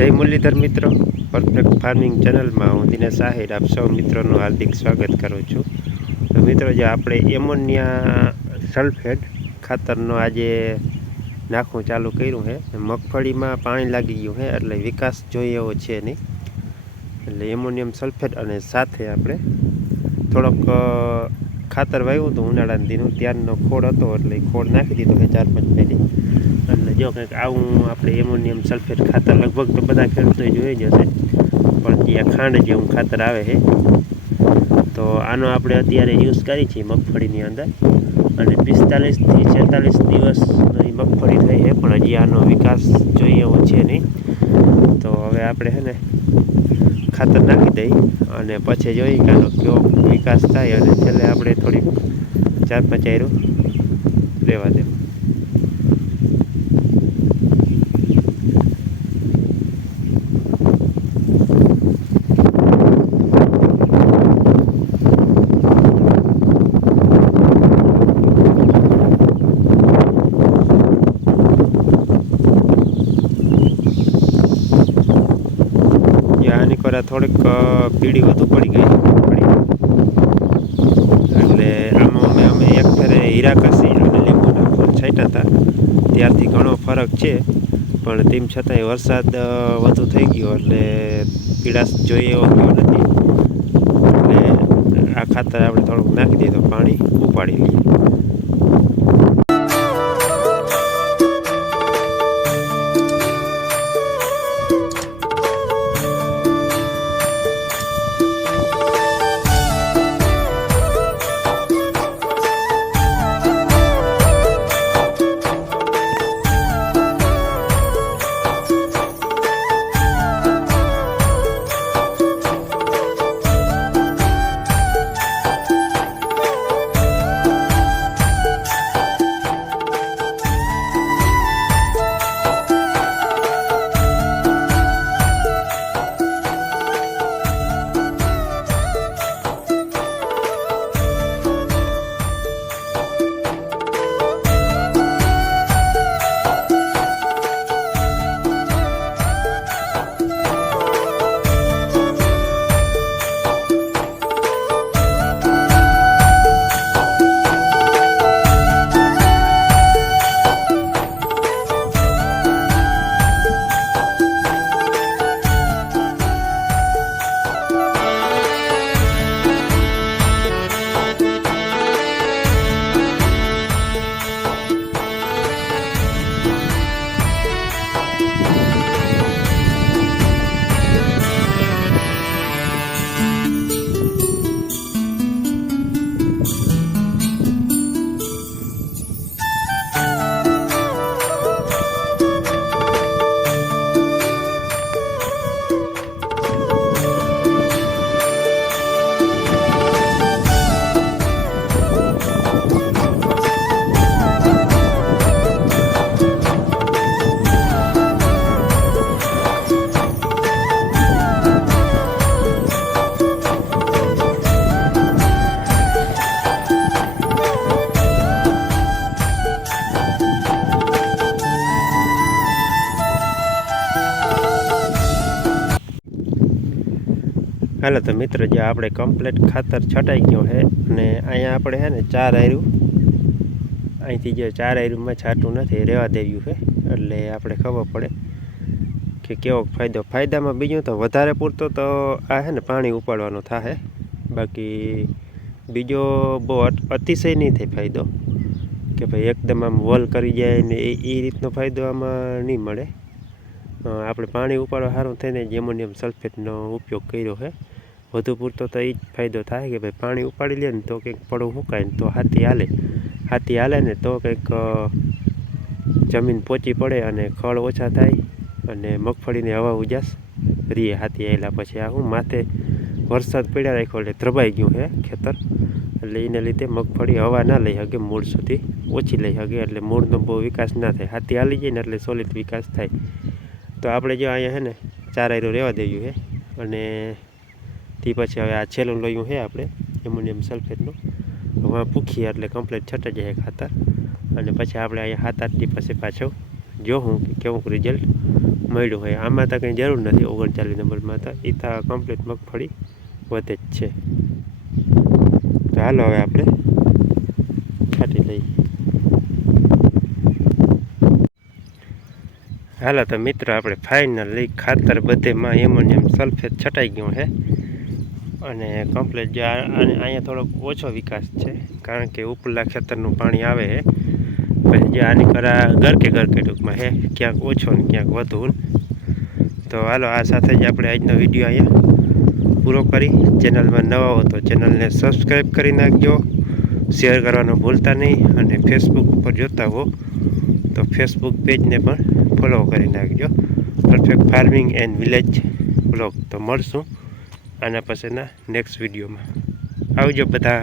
જય મુરલીધર મિત્રો. Perfect farming ચેનલમાં હું દિનેશ આહિર, આપ સૌ મિત્રોનું હાર્દિક સ્વાગત કરું છું. તો મિત્રો જે આપણે એમોનિયા સલ્ફેટ ખાતરનો આજે નાખવું ચાલુ કર્યું છે. મગફળીમાં પાણી લાગી ગયું છે, એટલે વિકાસ જોઈએ એવો છે નહીં. એટલે એમોનિયમ સલ્ફેટ અને સાથે આપણે થોડોક ખાતર વાવ્યું હતું ઉનાળાના દિનું. ત્યારનો ખોડ હતો, એટલે ખોડ નાખી દીધો છે ચાર પાંચ પેલી એટલે જો કંઈક આવું આપણે એમોનિયમ સલ્ફેટ ખાતર લગભગ તો બધા ખેડૂતોએ જોઈ જ હશે. પણ ત્યાં ખાંડ જેવું ખાતર આવે છે. તો આનો આપણે અત્યારે યુઝ કરી છીએ મગફળીની અંદર. અને પિસ્તાલીસથી છેતાલીસ દિવસની મગફળી થઈ છે, પણ હજી આનો વિકાસ જોઈએ એવો છે નહીં. તો હવે આપણે છે ને ખાતર નાખી દઈ અને પછી જોઈએ કે આનો કેવો વિકાસ થાય અને છેલ્લે આપણે થોડીક ચાર પાંચ રહેવા દેવું યા થોડીક પીળી વધુ પડી ગઈ એટલે આમાં અમે અમે એક ફેરે હીરાકસી અને લીંબુના ફૂલ છાંટ્યા હતા. ત્યારથી ઘણો ફરક છે, પણ તેમ છતાંય વરસાદ વધુ થઈ ગયો એટલે પીડાશ જોઈએ એવો ગયો નથી. એટલે આ ખાતર આપણે થોડુંક નાખી તો પાણી ઉપાડી લઈએ હાલો તો મિત્રો, જે આપણે કમ્પ્લેટ ખાતર છટાઈ ગયો છે અને અહીંયા આપણે છે ને ચાર આયરું. અહીંથી જે ચાર આયરુંમાં છાંટું નથી રહેવા દેવ્યું છે. એટલે આપણે ખબર પડે કે કેવો ફાયદો. ફાયદામાં બીજું તો વધારે પૂરતો તો આ છે ને પાણી ઉપાડવાનું થાય બાકી બીજો બહુ અતિશય નહીં થાય ફાયદો. કે ભાઈ એકદમ આમ વોલ કરી જાય ને એ રીતનો ફાયદો આમાં નહીં મળે. આપણે પાણી ઉપાડવા સારું થઈને એમોનિયમ સલ્ફેટનો ઉપયોગ કર્યો છે વધુ પૂરતો તો એ જ ફાયદો થાય કે ભાઈ પાણી ઉપાડી લે ને તો કંઈક પડું હુકાય ને તો હાથી હાલે. હાથી હાલે ને તો કંઈક જમીન પોચી પડે અને ખળ ઓછા થાય અને મગફળીની હવા ઉજાસ રીએ. હાથી આવેલા પછી આ હું માથે વરસાદ પડ્યા રાખ્યો એટલે ધ્રબાઈ ગયું છે ખેતર. એટલે એને લીધે મગફળી હવા ના લઈ શકે મૂળ સુધી ઓછી લઈ શકે એટલે મૂળનો બહુ વિકાસ ના થાય. હાથી હાલી જાય ને એટલે સોલિડ વિકાસ થાય. તો આપણે જો અહીંયા છે ને ચાર આયરું રહેવા દેવું છે અને તે પછી હવે આ છેલ્લું લોયું છે આપણે, એમોનિયમ સલ્ફેટનું. હવે પૂખીએ એટલે કમ્પ્લીટ છટાઈ જાય ખાતર. અને પછી આપણે અહીંયા સાત આઠ દી પછી પાછું જોઉં કે કેવું રિઝલ્ટ મળ્યું હોય. આમાં તો કંઈ જરૂર નથી ઓગણચાલીસ નંબરમાં તો એ તો કમ્પ્લીટ મગફળી વધે જ છે. તો હાલો હવે આપણે છાંટી લઈએ. હાલો તો મિત્રો, આપણે ફાઇનલી ખાતર બધેમાં એમોનિયમ સલ્ફેટ છટાઈ ગયું છે. અને કમ્પ્લેટ જે અહીંયા થોડોક ઓછો વિકાસ છે, કારણ કે ઉપરલા ખેતરનું પાણી આવે છે. પછી જે આની કરા ગરકે ગરકે ટૂંકમાં છે, ક્યાંક ઓછો ને ક્યાંક વધુ. તો હાલો, આ સાથે જ આપણે આજનો વીડિયો અહીંયા પૂરો કરી. ચેનલમાં નવા હો તો ચેનલને સબસ્ક્રાઈબ કરી નાખજો. શેર કરવાનું ભૂલતા નહીં અને ફેસબુક ઉપર જોતા હો. તો ફેસબુક પેજને પણ ફોલો કરી નાખજો. Perfect farming and village blog તો મળશું. આના પછીના નેક્સ્ટ વિડીયોમાં આવજો બધા.